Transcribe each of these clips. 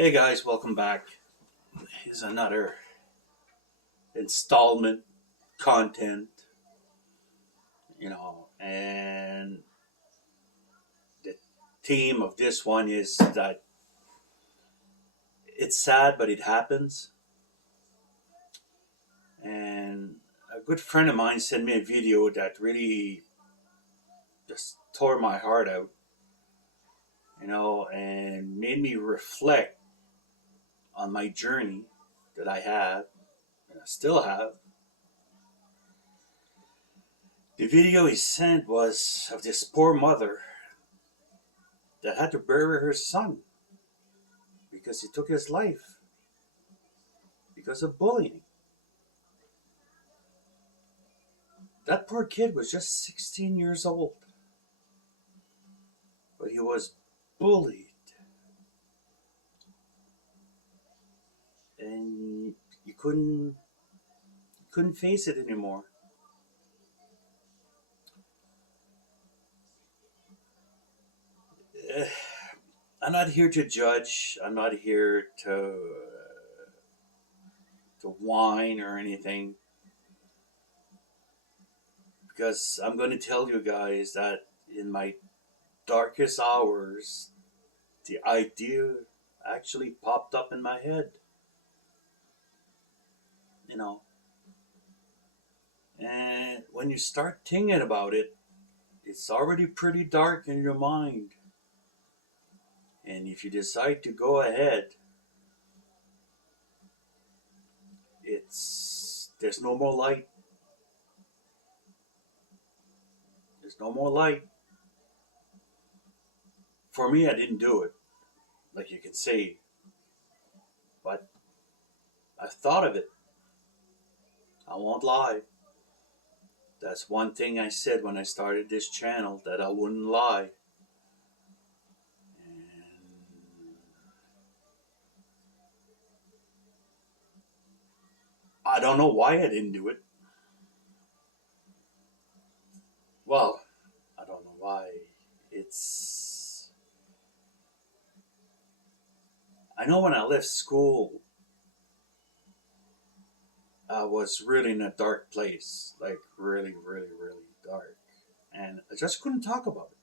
Hey guys, welcome back. Here's another installment content, and the theme of this one is that it's sad, but it happens. And a good friend of mine sent me a video that really just tore my heart out, and made me reflect on my journey that I have and I still have. The video he sent was of this poor mother that had to bury her son because he took his life because of bullying. That poor kid was just 16 years old, but he was bullied, and you couldn't face it anymore. Eh, I'm not here to judge. I'm not here to whine or anything, because I'm going to tell you guys that in my darkest hours, the idea actually popped up in my head. You know, and when you start thinking about it, it's already pretty dark in your mind. And if you decide to go ahead, there's no more light. There's no more light. For me, I didn't do it, like you can say, but I thought of it. I won't lie. That's one thing I said when I started this channel, that I wouldn't lie. And I don't know why I didn't do it. Well, I don't know why. It's I know when I left school, I was really in a dark place, like really, really, really dark, and I just couldn't talk about it.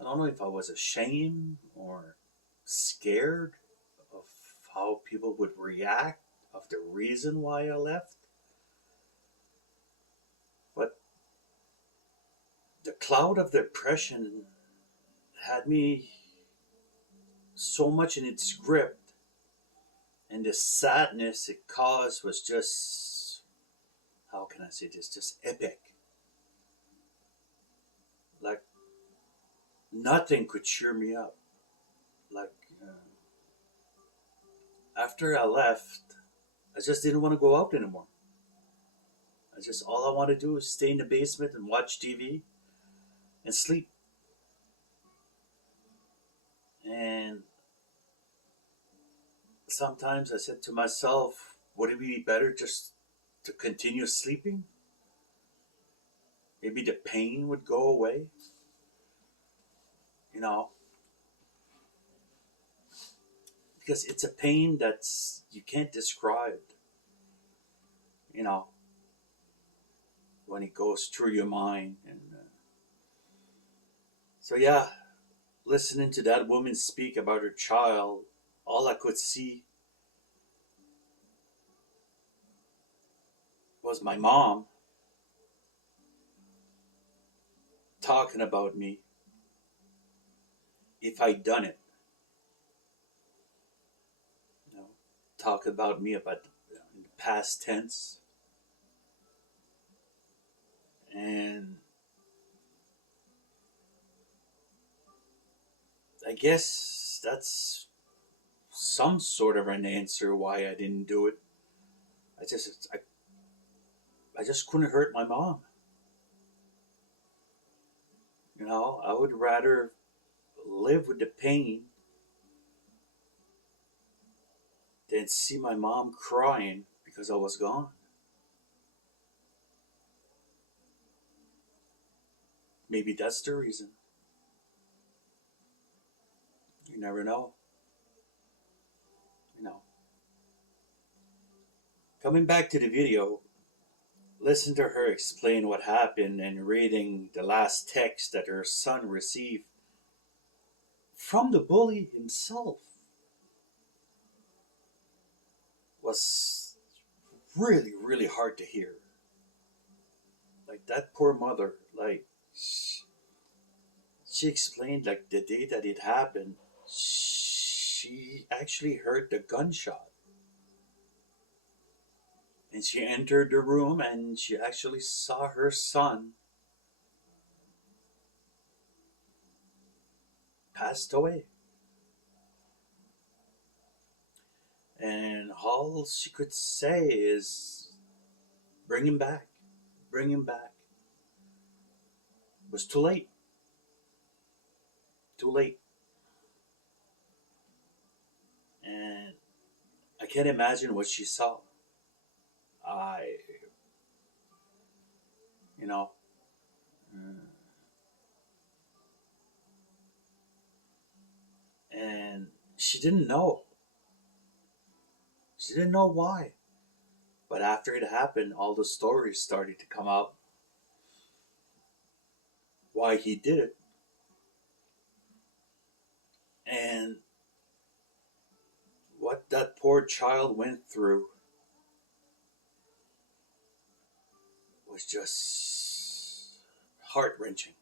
I don't know if I was ashamed or scared of how people would react, of the reason why I left. But the cloud of depression had me so much in its grip, and the sadness it caused was just, how can I say this, just epic. Like nothing could cheer me up. Like after I left, I just didn't want to go out anymore. All I want to do is stay in the basement and watch TV and sleep. And sometimes I said to myself, would it be better just to continue sleeping? Maybe the pain would go away, you know, because it's a pain that's you can't describe, you know, when it goes through your mind. And so, yeah, listening to that woman speak about her child, all I could see was my mom talking about me if I'd done it. You know, talk about me about in the past tense, and I guess that's some sort of an answer why I didn't do it. I just I, I just couldn't hurt my mom. I would rather live with the pain than see my mom crying because I was gone. Maybe that's the reason. You never know. You know, coming back to the video, listen to her explain what happened and reading the last text that her son received from the bully himself was really, really hard to hear. Like that poor mother, like she explained, like the day that it happened, she actually heard the gunshot. And she entered the room and she actually saw her son passed away. And all she could say is, bring him back, bring him back. It was too late, too late. And I can't imagine what she saw. I, you know, and she didn't know. She didn't know why. But after it happened, all the stories started to come out why he did it. And what that poor child went through was just heart wrenching.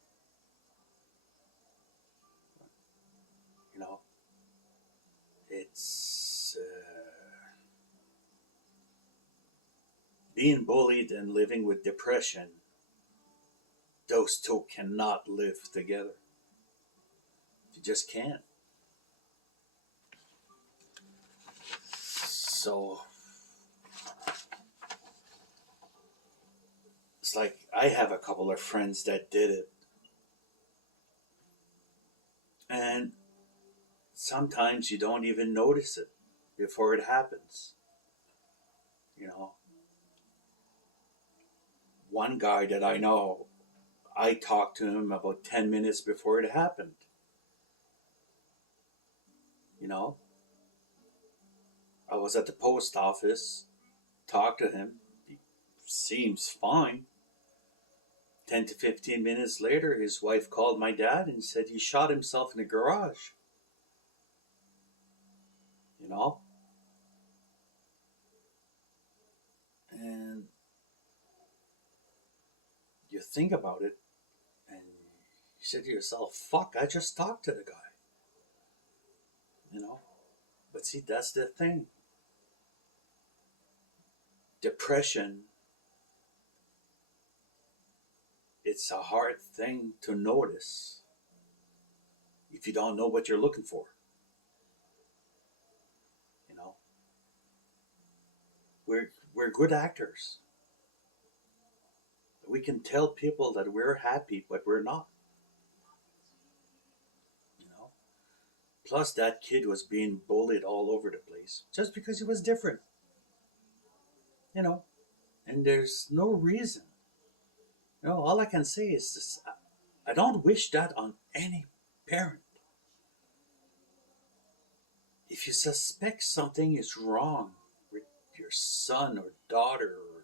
You know, it's being bullied and living with depression. Those two cannot live together. You just can't. So it's like I have a couple of friends that did it. And sometimes you don't even notice it before it happens. You know, one guy that I know, I talked to him about 10 minutes before it happened. You know, I was at the post office, talked to him. He seems fine. 10 to 15 minutes later, his wife called my dad and said he shot himself in the garage. You know? And you think about it and you say to yourself, fuck, I just talked to the guy. You know? But see, that's the thing. Depression, it's a hard thing to notice if you don't know what you're looking for. You know? We're good actors. We can tell people that we're happy, but we're not. You know? Plus, that kid was being bullied all over the place just because he was different. You know? And there's no reason. You know, all I can say is this, I don't wish that on any parent. If you suspect something is wrong with your son or daughter or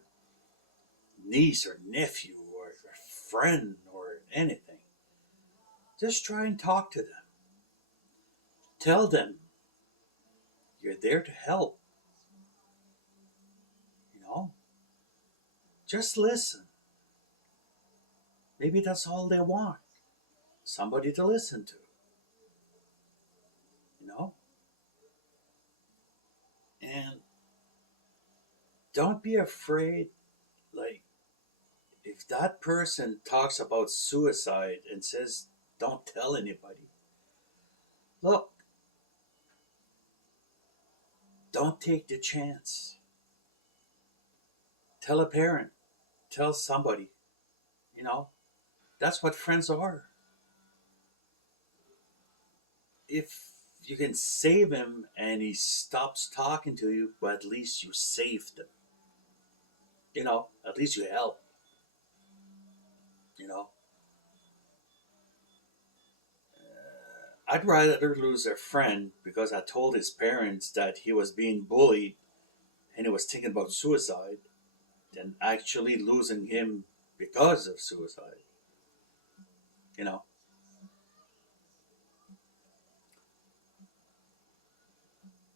niece or nephew or friend or anything, just try and talk to them. Tell them you're there to help. You know, just listen. Maybe that's all they want. Somebody to listen to. You know? And don't be afraid, like, if that person talks about suicide and says, don't tell anybody, look, don't take the chance. Tell a parent, tell somebody, you know, that's what friends are. If you can save him and he stops talking to you, but at least you saved him. You know, at least you help. You know, I'd rather lose a friend because I told his parents that he was being bullied and he was thinking about suicide than actually losing him because of suicide. You know,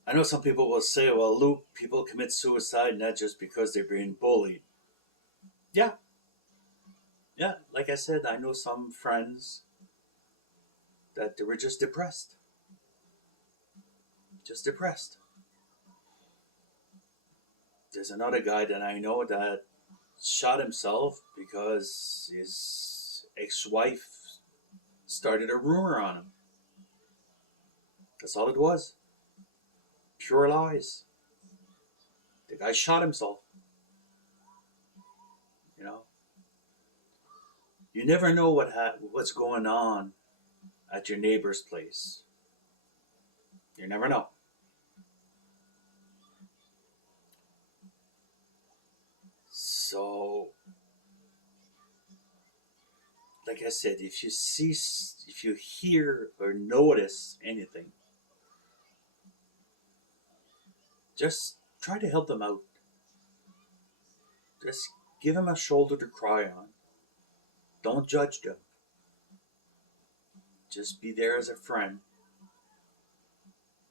I know some people will say, well, Luke, people commit suicide not just because they're being bullied. Yeah, yeah. Like I said, I know some friends that they were just depressed. Just depressed. There's another guy that I know that shot himself because his ex-wife started a rumor on him. That's all it was. Pure lies. The guy shot himself. You know, you never know what's going on at your neighbor's place. You never know. So, like I said, if you hear or notice anything, just try to help them out. Just give them a shoulder to cry on. Don't judge them. Just be there as a friend.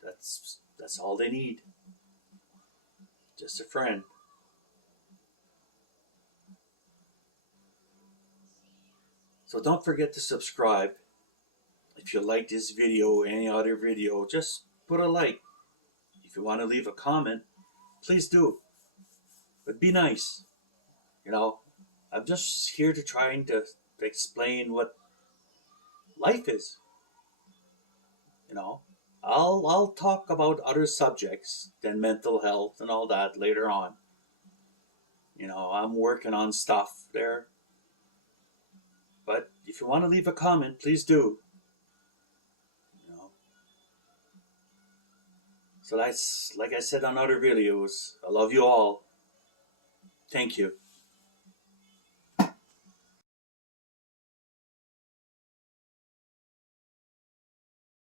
That's all they need. Just a friend. So don't forget to subscribe. If you like this video or any other video, just put a like. If you want to leave a comment, please do. But be nice. You know, I'm just here to trying to explain what life is. You know, I'll talk about other subjects than mental health and all that later on. You know, I'm working on stuff there. But if you want to leave a comment, please do. You know, so that's like I said on other videos. I love you all. Thank you.